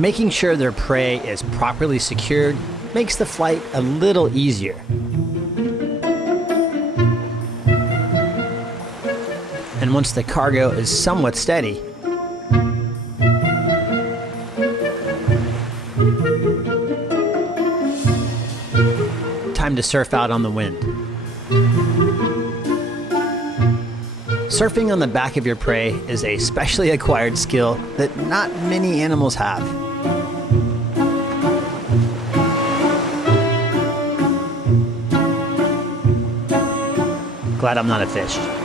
Making sure their prey is properly secured makes the flight a little easier. And once the cargo is somewhat steady, time to surf out on the wind. Surfing on the back of your prey is a specially acquired skill that not many animals have. Glad I'm not a fish.